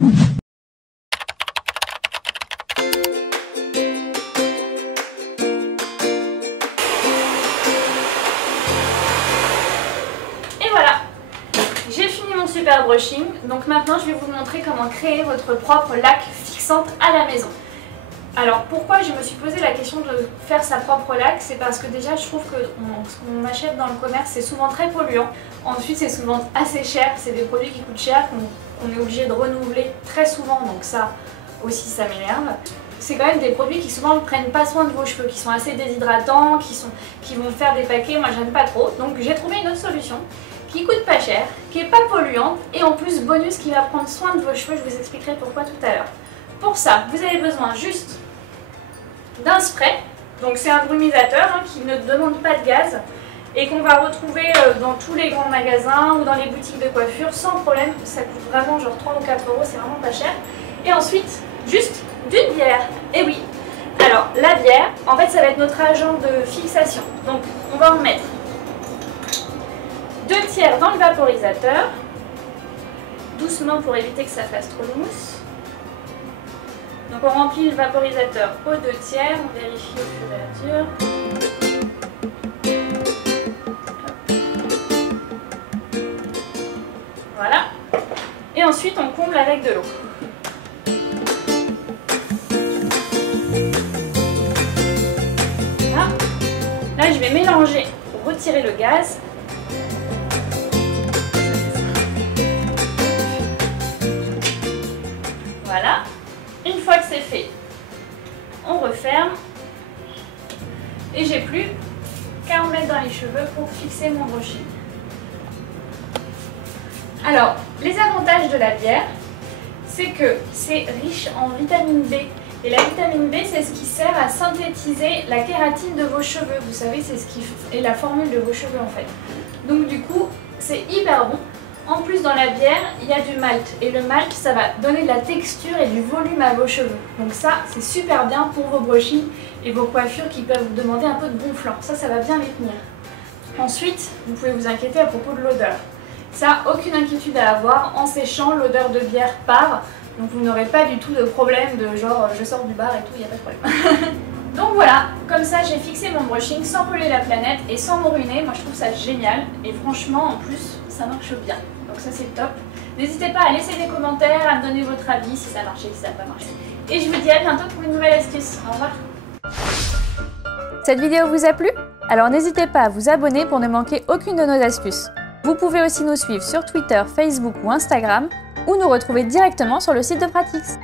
Voilà, j'ai fini mon super brushing, donc maintenant je vais vous montrer comment créer votre propre laque fixante à la maison. Alors pourquoi je me suis posé la question de faire sa propre laque, c'est parce que déjà je trouve que ce qu'on achète dans le commerce c'est souvent très polluant, ensuite c'est souvent assez cher, c'est des produits qui coûtent cher, qu'on est obligé de renouveler très souvent, donc ça aussi ça m'énerve. C'est quand même des produits qui souvent ne prennent pas soin de vos cheveux, qui sont assez déshydratants, qui vont faire des paquets, moi j'aime pas trop, donc j'ai trouvé une autre solution qui coûte pas cher, qui est pas polluante et en plus bonus qui va prendre soin de vos cheveux, je vous expliquerai pourquoi tout à l'heure. Pour ça, vous avez besoin juste d'un spray, donc c'est un brumisateur qui ne demande pas de gaz et qu'on va retrouver dans tous les grands magasins ou dans les boutiques de coiffure sans problème, ça coûte vraiment genre 3 ou 4 euros, c'est vraiment pas cher. Et ensuite, juste d'une bière, et oui, alors la bière, en fait ça va être notre agent de fixation, donc on va en mettre 2 tiers dans le vaporisateur, doucement pour éviter que ça fasse trop de mousse. Donc on remplit le vaporisateur aux 2 tiers, on vérifie au fur et à mesure. Voilà. Et ensuite on comble avec de l'eau. Voilà. Là je vais mélanger pour retirer le gaz. Voilà. Une fois que c'est fait, on referme et j'ai plus qu'à en mettre dans les cheveux pour fixer mon brushing. Alors, les avantages de la bière, c'est que c'est riche en vitamine B. Et la vitamine B, c'est ce qui sert à synthétiser la kératine de vos cheveux. Vous savez, c'est ce qui est la formule de vos cheveux en fait. Donc du coup, c'est hyper bon. En plus, dans la bière, il y a du malt. Et le malt, ça va donner de la texture et du volume à vos cheveux. Donc ça, c'est super bien pour vos brushings et vos coiffures qui peuvent vous demander un peu de gonflant. Ça va bien les tenir. Ensuite, vous pouvez vous inquiéter à propos de l'odeur. Ça, aucune inquiétude à avoir. En séchant, l'odeur de bière part. Donc vous n'aurez pas du tout de problème de genre je sors du bar et tout, il n'y a pas de problème. Donc voilà, comme ça j'ai fixé mon brushing sans polluer la planète et sans me ruiner. Moi je trouve ça génial et franchement en plus ça marche bien. Donc ça c'est top. N'hésitez pas à laisser des commentaires, à me donner votre avis si ça a marché, si ça n'a pas marché. Et je vous dis à bientôt pour une nouvelle astuce. Au revoir. Cette vidéo vous a plu? Alors n'hésitez pas à vous abonner pour ne manquer aucune de nos astuces. Vous pouvez aussi nous suivre sur Twitter, Facebook ou Instagram ou nous retrouver directement sur le site de Pratix.